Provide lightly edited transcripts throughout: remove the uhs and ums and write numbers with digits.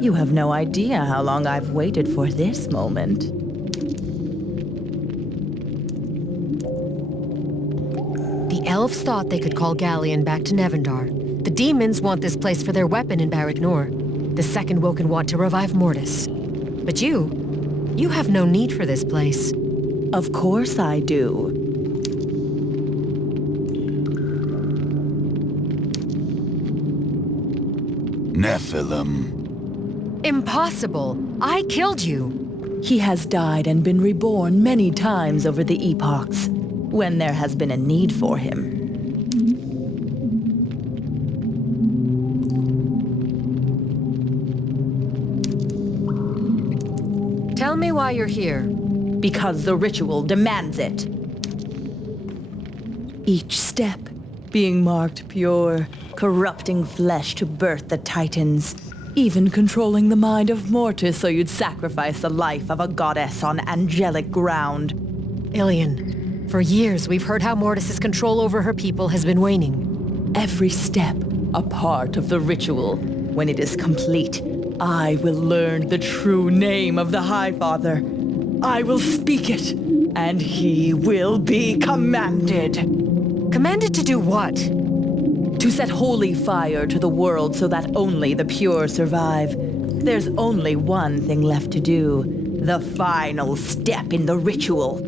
You have no idea how long I've waited for this moment. The elves thought they could call Galleon back to Nevendar. The demons want this place for their weapon in Barad Nor. The Second Woken want to revive Mortis. But you have no need for this place. Of course I do. Nephilim. Impossible! I killed you! He has died and been reborn many times over the epochs, when there has been a need for him. Tell me why you're here. Because the ritual demands it. Each step being marked pure, corrupting flesh to birth the Titans, even controlling the mind of Mortis so you'd sacrifice the life of a goddess on angelic ground. Ilian, for years we've heard how Mortis's control over her people has been waning. Every step a part of the ritual. When it is complete, I will learn the true name of the High Father. I will speak it, and he will be commanded. Commanded to do what? To set holy fire to the world so that only the pure survive. There's only one thing left to do. The final step in the ritual.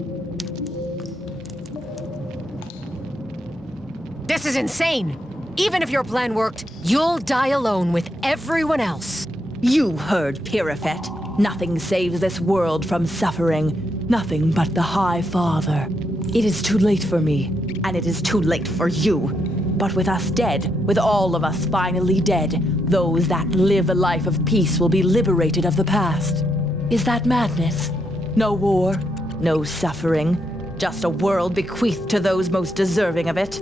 This is insane! Even if your plan worked, you'll die alone with everyone else. You heard Pirafet. Nothing saves this world from suffering. Nothing but the High Father. It is too late for me, and it is too late for you. But with us dead, with all of us finally dead, those that live a life of peace will be liberated of the past. Is that madness? No war, no suffering, just a world bequeathed to those most deserving of it.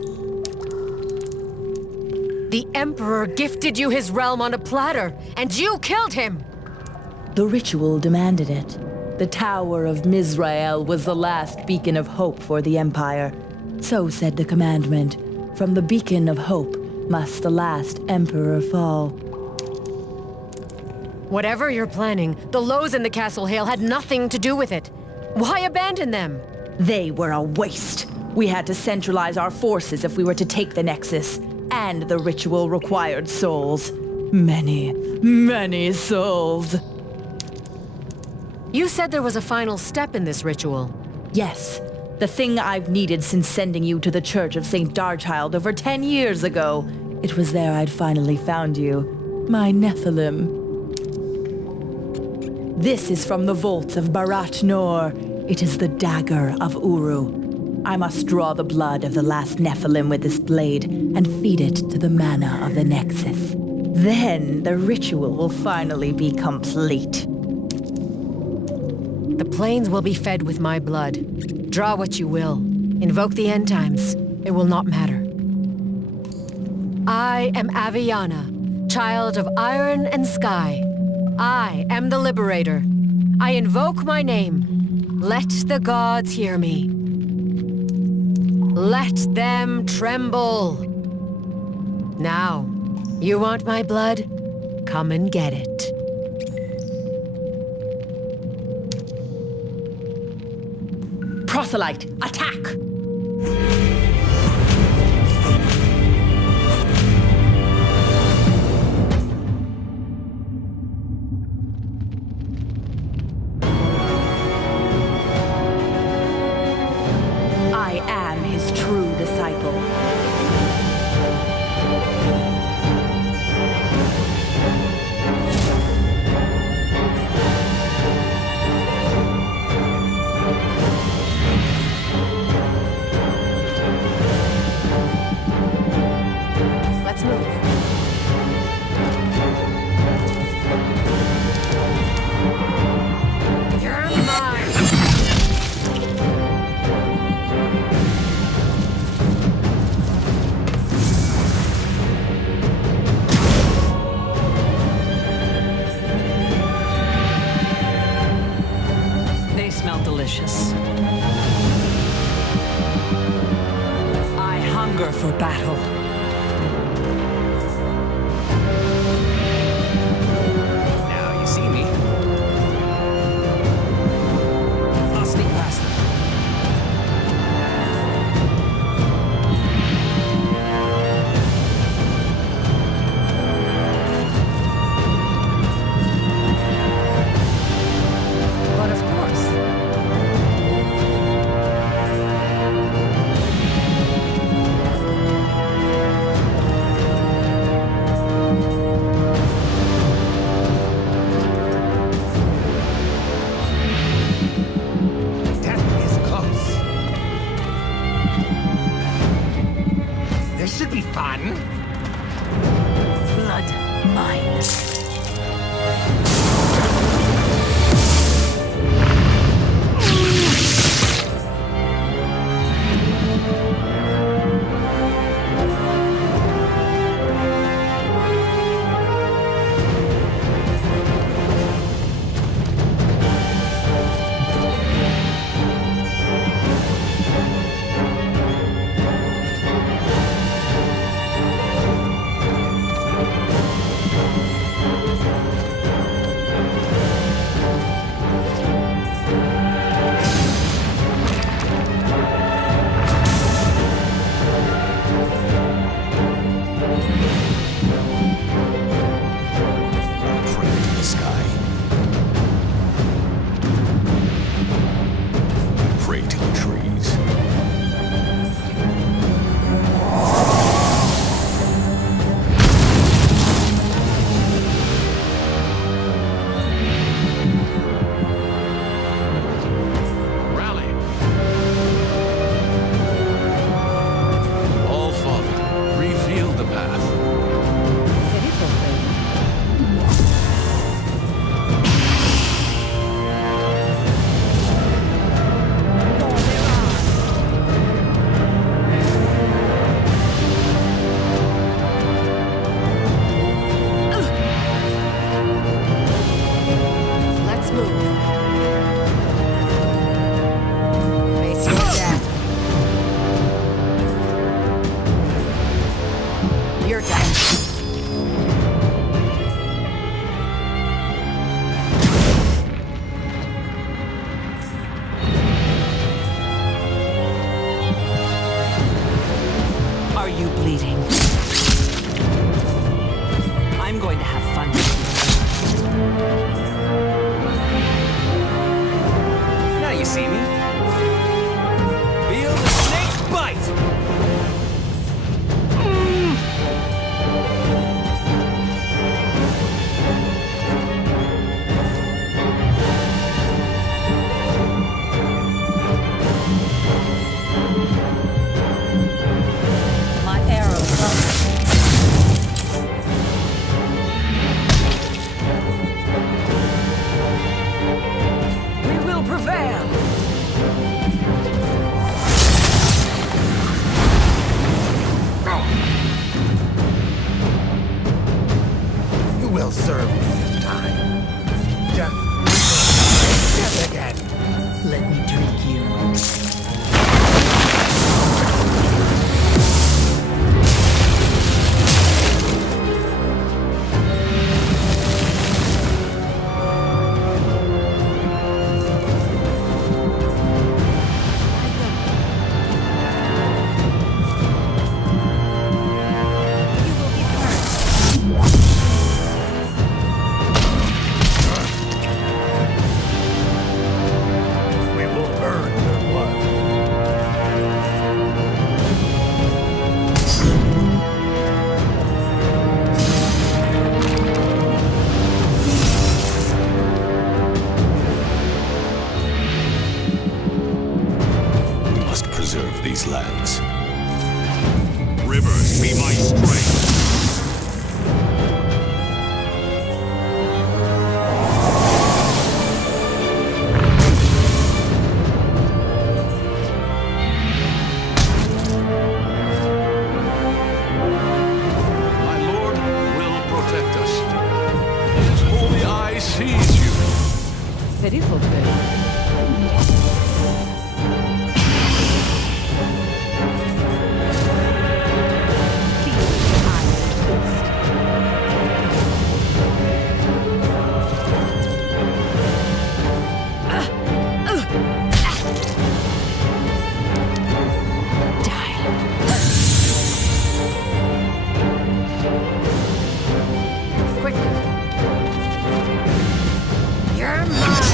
The Emperor gifted you his realm on a platter, and you killed him! The ritual demanded it. The Tower of Mizrael was the last beacon of hope for the Empire. So said the commandment. From the beacon of hope must the last Emperor fall. Whatever you're planning, the Lows in the Castle Hale had nothing to do with it. Why abandon them? They were a waste. We had to centralize our forces if we were to take the Nexus. And the ritual required souls. Many, many souls. You said there was a final step in this ritual. Yes. The thing I've needed since sending you to the Church of St. Darchild over 10 years ago. It was there I'd finally found you. My Nephilim. This is from the vaults of Barat Nor. It is the dagger of Uru. I must draw the blood of the last Nephilim with this blade and feed it to the mana of the Nexus. Then the ritual will finally be complete. The plains will be fed with my blood. Draw what you will. Invoke the end times. It will not matter. I am Aviana, child of iron and sky. I am the liberator. I invoke my name. Let the gods hear me. Let them tremble. Now, you want my blood? Come and get it. Proselyte, attack! I am his true disciple. Let's move. You're mine! They smell delicious. I hunger for battle. Now see me? Feel the snake's bite! My arrow comes. We will prevail! You will serve me in time. Death. Death again. Let me drink you. We will earn their blood. We must preserve these lands. Rivers be my strength. My lord will protect us. His holy eye sees you. Very fulfilled. You're mine!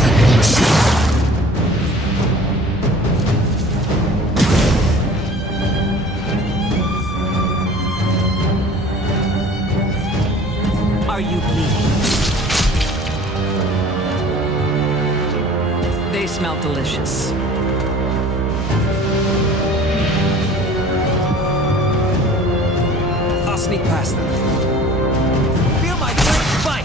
Are you bleeding? They smell delicious. I'll sneak past them. Feel my snake's bite!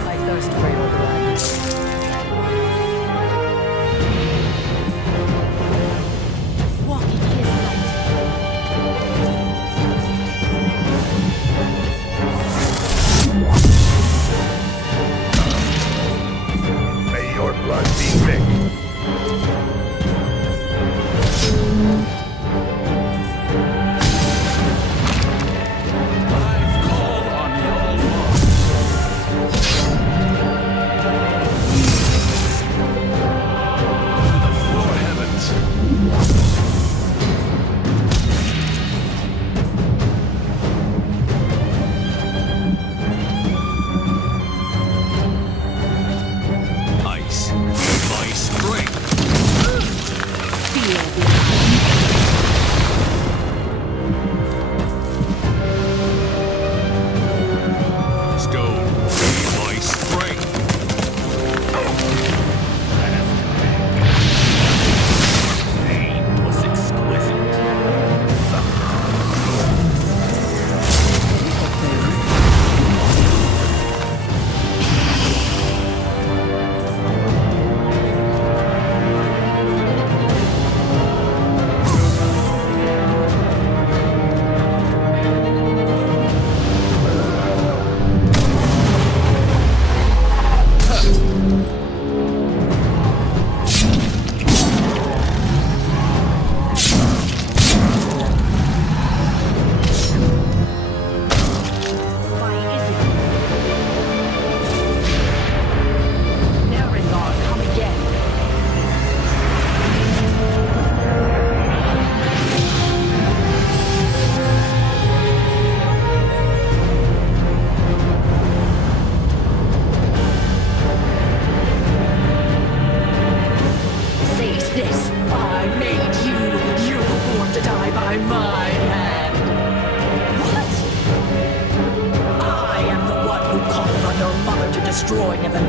I thirst for your blood. Walk in his light. May your blood be thick. I've called on the Old One. To the four heavens. Ice, my strength.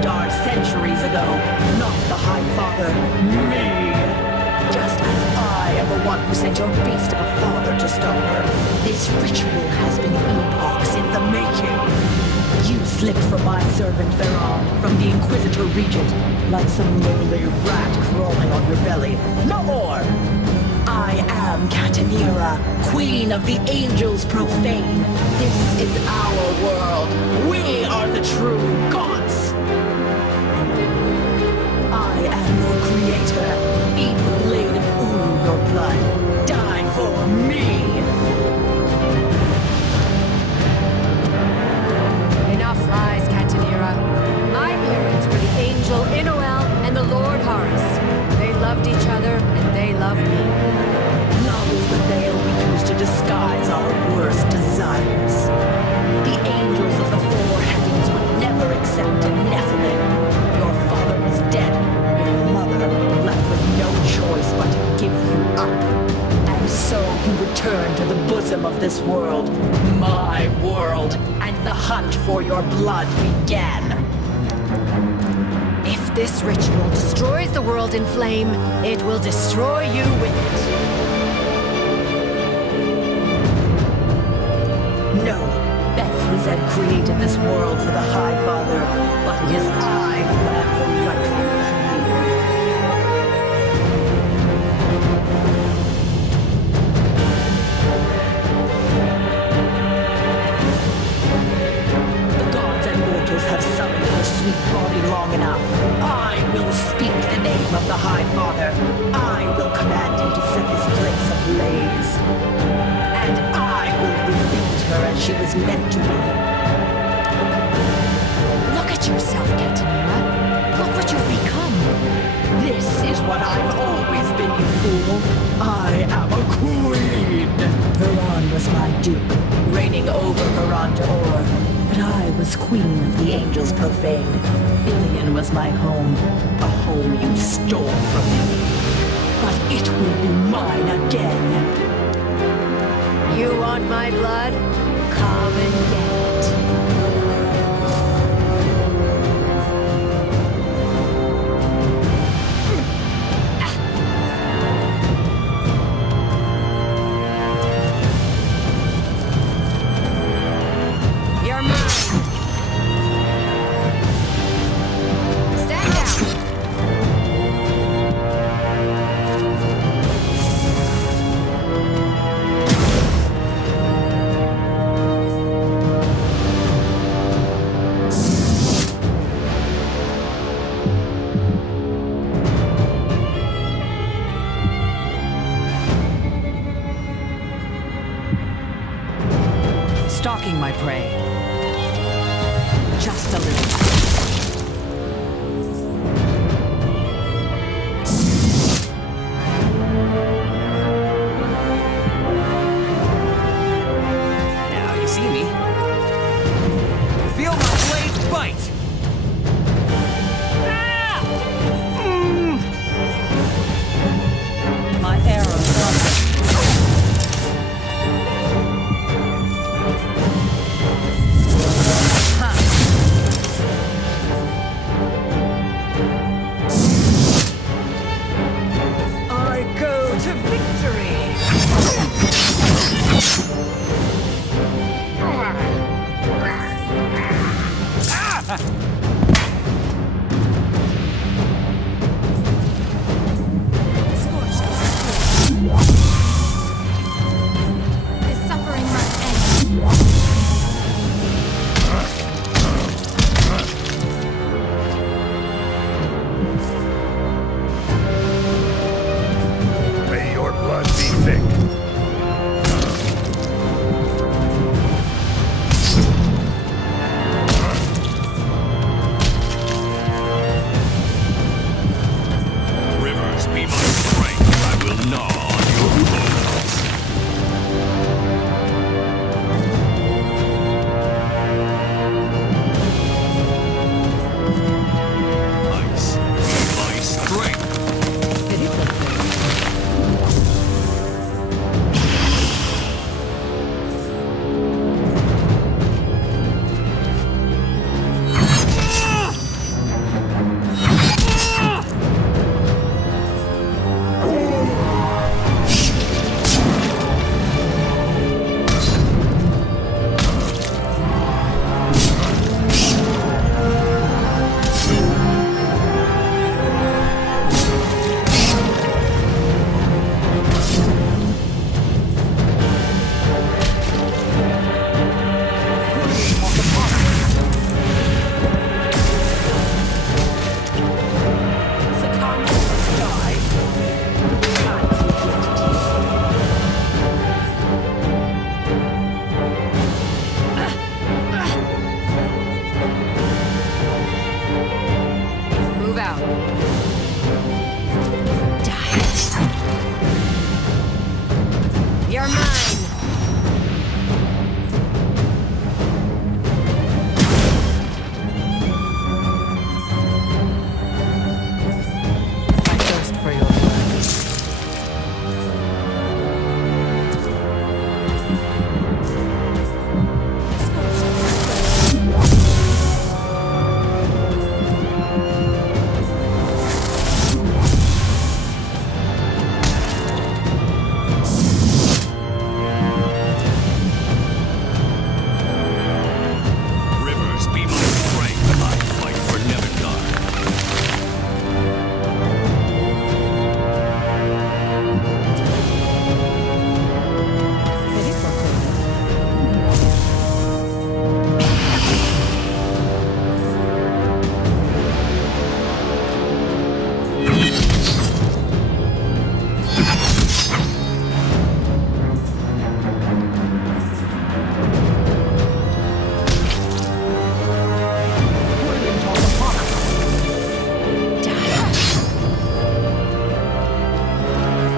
Nevendar centuries ago, not the High Father, me. Just as I am the one who sent your beast of a father to stop her. This ritual has been epochs in the making. You slipped from my servant Veron, from the Inquisitor Regent, like some lowly rat crawling on your belly. No more! I am Catanira, Queen of the Angels Profane. This is our world. We are the true gods. I am your creator. Eat the blade of your blood. Die for me. Enough lies, Catanira. My parents were the angel Inoel and the Lord Horus. They loved each other, and they loved me. Love is the veil we use to disguise our worst desires. The angels of the four heavens would never accept a Nephilim. Your father was dead. Your mother left with no choice but to give you up. And so you returned to the bosom of this world, my world, and the hunt for your blood began. If this ritual destroys the world in flame, it will destroy you with it. No, Bethlehem created this world for the High Father, but it is I who am the rightful creator. The gods and mortals have summoned her sweet body long enough. I will speak the name of the High Father. I will command him to set this place ablaze. And I will rebuild her as she was meant to be. Look at yourself, Catanira. Look what you've become. This is what I've always been, you fool. I am a queen. Veron was my duke, reigning over Veron d'Or. But I was queen of the angels profane. Ilion was my home, a home you stole from me. But it will be mine again. You want my blood? Come and get it. You're mine. Stand down. down. You're mine! I thirst for your blood. Rivers be my strength. I fight for Nevendar.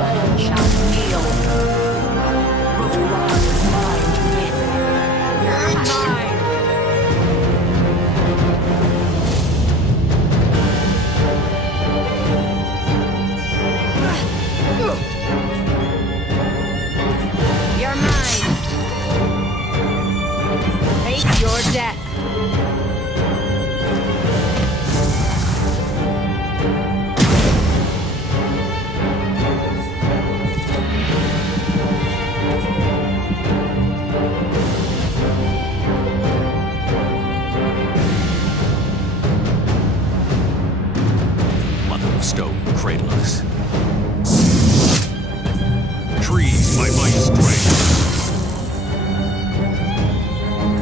All shall kneel. Rotorua is mine to win. You're mine! You're mine! Face your death! Mother of stone, cradle us. Trees by my strength.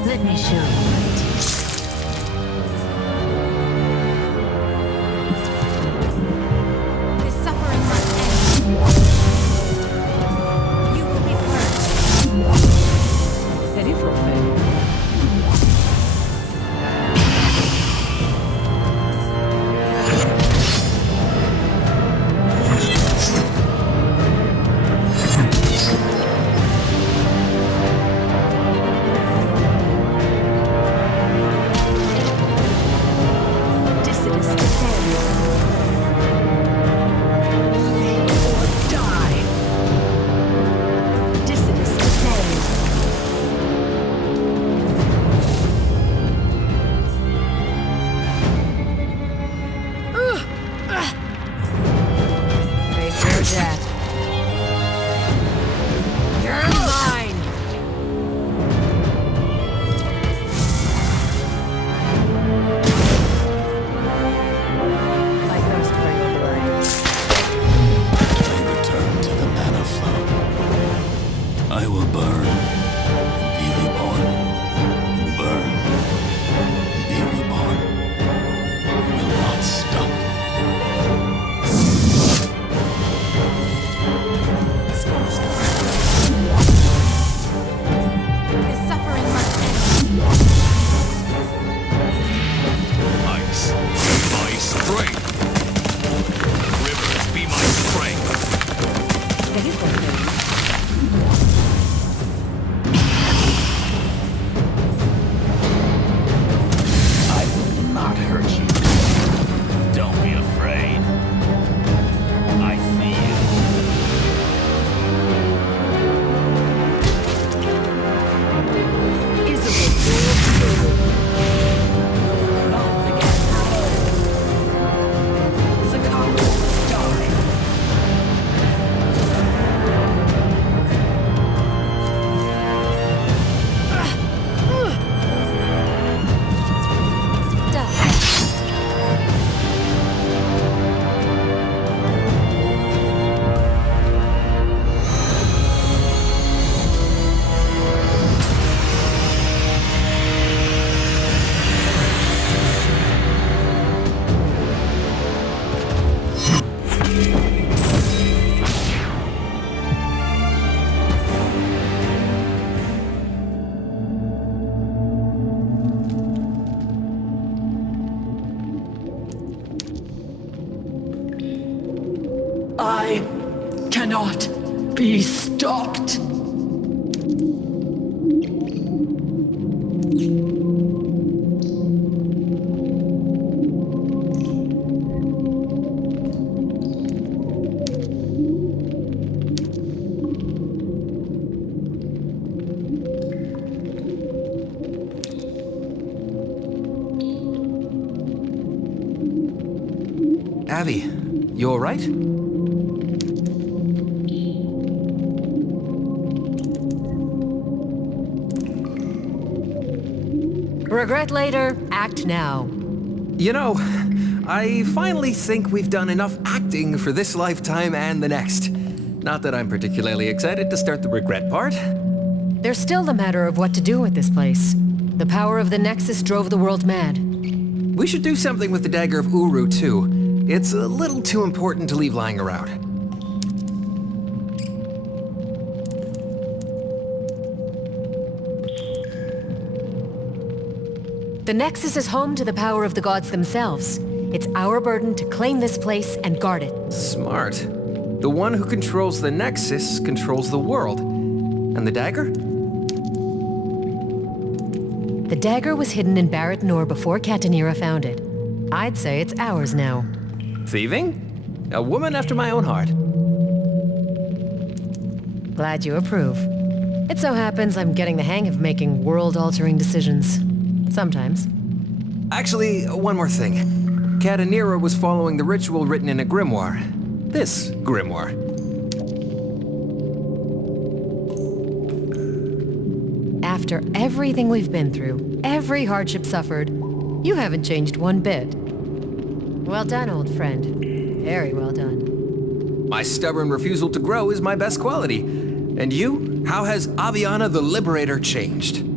Let me show you my teeth. This suffering must end. You will be purged. Pt.51. Dissidus descends. Live or die. Dissidus descends. Face your death. You're mine! I I cannot be stopped. Abby, you alright? Regret later, act now. You know, I finally think we've done enough acting for this lifetime and the next. Not that I'm particularly excited to start the regret part. There's still the matter of what to do with this place. The power of the Nexus drove the world mad. We should do something with the Dagger of Uru, too. It's a little too important to leave lying around. The Nexus is home to the power of the gods themselves. It's our burden to claim this place and guard it. Smart. The one who controls the Nexus controls the world. And the dagger? The dagger was hidden in Barrett Noor before Catanera found it. I'd say it's ours now. Thieving? A woman after my own heart. Glad you approve. It so happens I'm getting the hang of making world-altering decisions. Sometimes. Actually, one more thing. Catanera was following the ritual written in a grimoire. This grimoire. After everything we've been through, every hardship suffered, you haven't changed one bit. Well done, old friend. Very well done. My stubborn refusal to grow is my best quality. And you? How has Aviana the Liberator changed?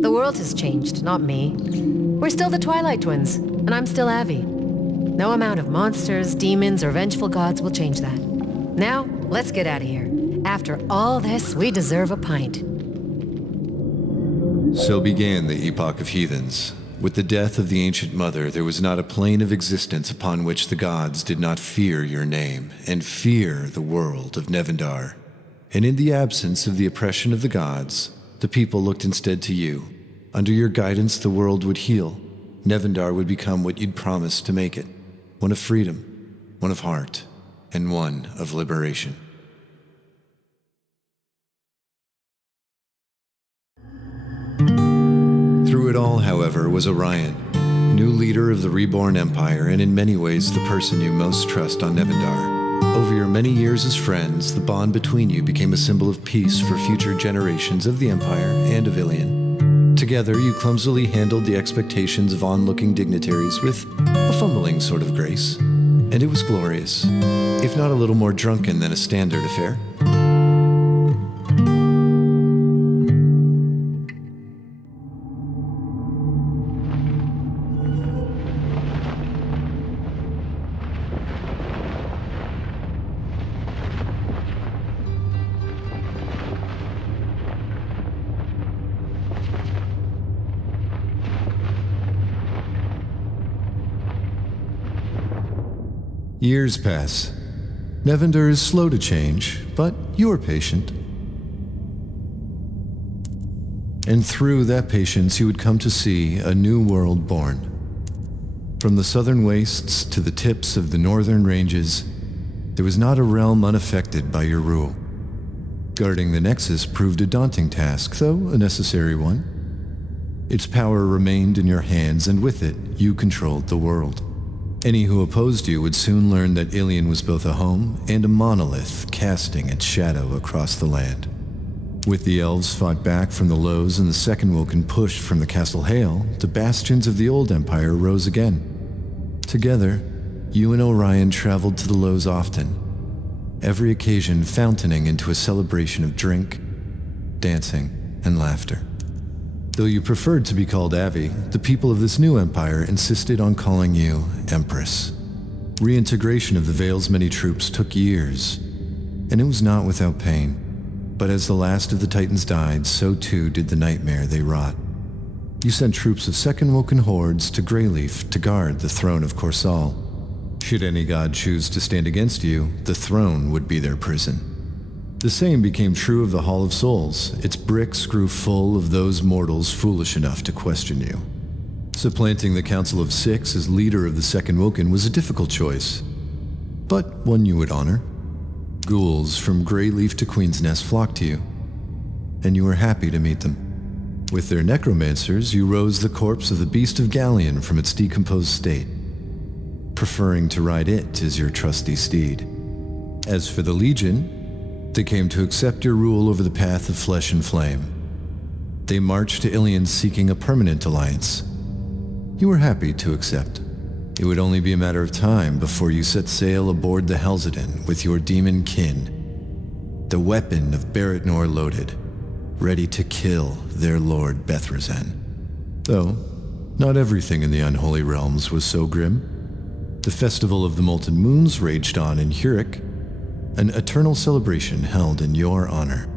The world has changed, not me. We're still the Twilight Twins, and I'm still Avi. No amount of monsters, demons, or vengeful gods will change that. Now, let's get out of here. After all this, we deserve a pint. So began the Epoch of Heathens. With the death of the Ancient Mother, there was not a plane of existence upon which the gods did not fear your name, and fear the world of Nevendar. And in the absence of the oppression of the gods, the people looked instead to you. Under your guidance, the world would heal. Nevendar would become what you'd promised to make it. One of freedom, one of heart, and one of liberation. Through it all, however, was Orion, new leader of the reborn empire, and in many ways the person you most trust on Nevendar. Over your many years as friends, the bond between you became a symbol of peace for future generations of the empire and of Ilion. Together, you clumsily handled the expectations of onlooking dignitaries with a fumbling sort of grace. And it was glorious, if not a little more drunken than a standard affair. Years pass. Nevendar is slow to change, but you are patient. And through that patience, you would come to see a new world born. From the southern wastes to the tips of the northern ranges, there was not a realm unaffected by your rule. Guarding the Nexus proved a daunting task, though a necessary one. Its power remained in your hands, and with it, you controlled the world. Any who opposed you would soon learn that Ilion was both a home and a monolith casting its shadow across the land. With the elves fought back from the Lows and the Second Woken pushed from the Castle Hale, the bastions of the old empire rose again. Together, you and Orion traveled to the Lows often, every occasion fountaining into a celebration of drink, dancing, and laughter. Though you preferred to be called Avi, the people of this new empire insisted on calling you Empress. Reintegration of the Vale's many troops took years, and it was not without pain. but as the last of the Titans died, so too did the nightmare they wrought. You sent troops of second woken hordes to Greyleaf to guard the throne of Corsal. Should any god choose to stand against you, the throne would be their prison. The same became true of the Hall of Souls. Its bricks grew full of those mortals foolish enough to question you. Supplanting the Council of Six as leader of the Second Woken was a difficult choice, but one you would honor. Ghouls from Greyleaf to Queen's Nest flocked to you, and you were happy to meet them. With their necromancers, you rose the corpse of the beast of Gallion from its decomposed state, preferring to ride it as your trusty steed. As for the Legion, they came to accept your rule over the path of flesh and flame. They marched to Ilion seeking a permanent alliance. You were happy to accept. It would only be a matter of time before you set sail aboard the Helseden with your demon kin, the weapon of Barrett-Nor loaded, ready to kill their lord Bethrazen. Though, not everything in the Unholy Realms was so grim. The Festival of the Molten Moons raged on in Hurek, an eternal celebration held in your honor.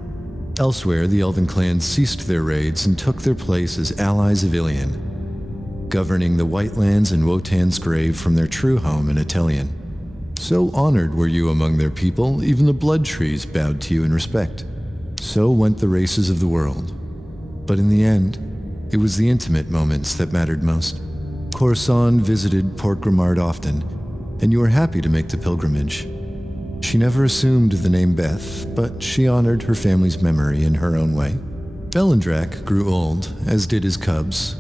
Elsewhere, the Elven clans ceased their raids and took their place as allies of Ilion, governing the Whitelands and Wotan's grave from their true home in Atelian. So honored were you among their people, even the blood trees bowed to you in respect. So went the races of the world. But in the end, it was the intimate moments that mattered most. Coruscant visited Port Grimard often, and you were happy to make the pilgrimage. She never assumed the name Beth, but she honored her family's memory in her own way. Belendrak grew old, as did his cubs.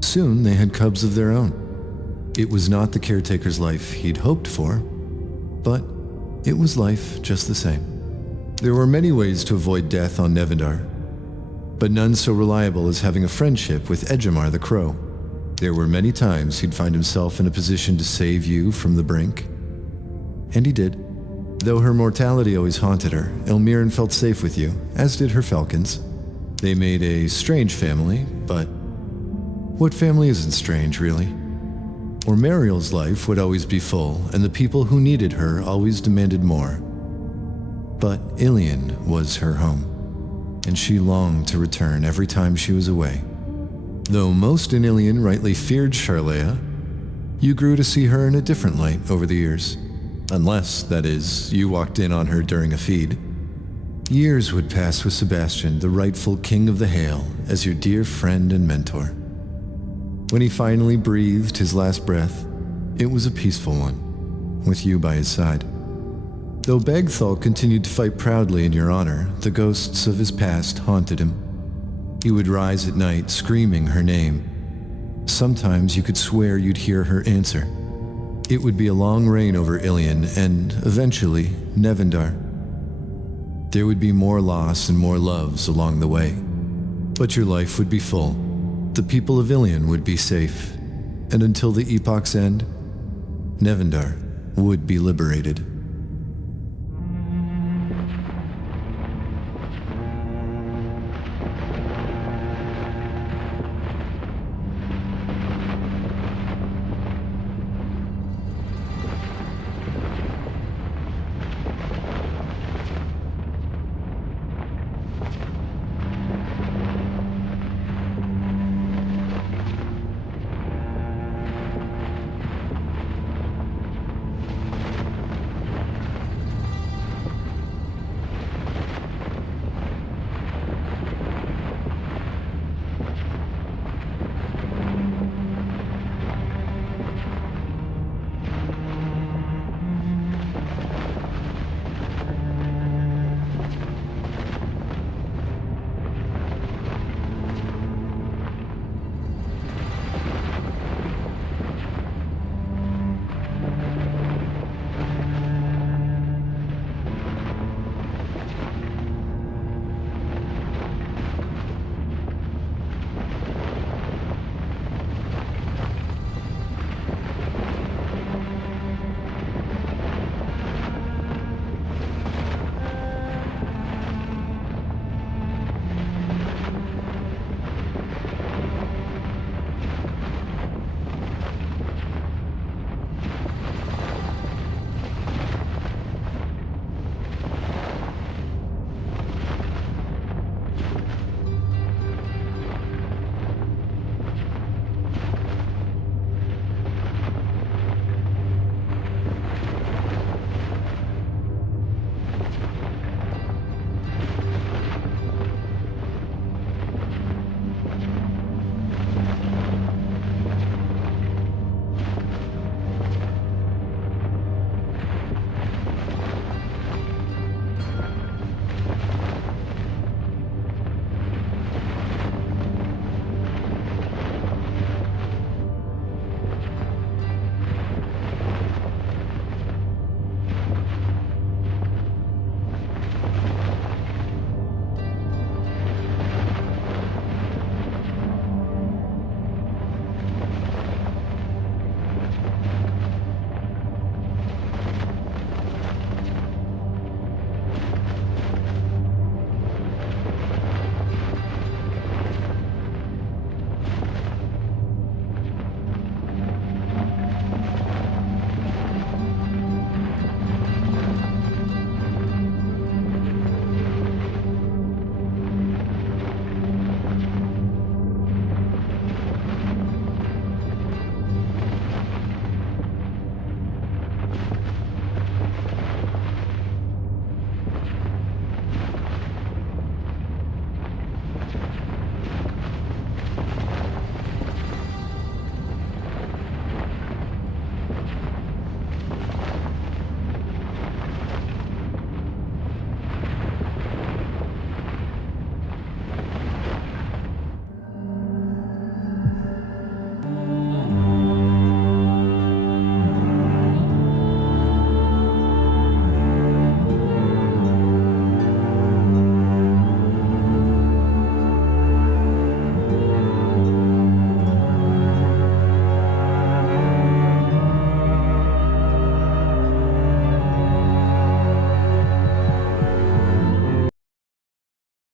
Soon they had cubs of their own. It was not the caretaker's life he'd hoped for, but it was life just the same. There were many ways to avoid death on Nevendar, but none so reliable as having a friendship with Edgemar the Crow. There were many times he'd find himself in a position to save you from the brink, and he did. Though her mortality always haunted her, Elmiran felt safe with you, as did her falcons. They made a strange family, but what family isn't strange, really? Or Mariel's life would always be full, and the people who needed her always demanded more. But Ilion was her home, and she longed to return every time she was away. Though most in Ilion rightly feared Charlea, you grew to see her in a different light over the years. Unless, that is, you walked in on her during a feed. Years would pass with Sebastian, the rightful king of the Hail, as your dear friend and mentor. When he finally breathed his last breath, it was a peaceful one, with you by his side. Though Bagthal continued to fight proudly in your honor, the ghosts of his past haunted him. He would rise at night screaming her name. Sometimes you could swear you'd hear her answer. It would be a long reign over Ilion and, eventually, Nevendar. There would be more loss and more loves along the way. But your life would be full. The people of Ilion would be safe. And until the epoch's end, Nevendar would be liberated.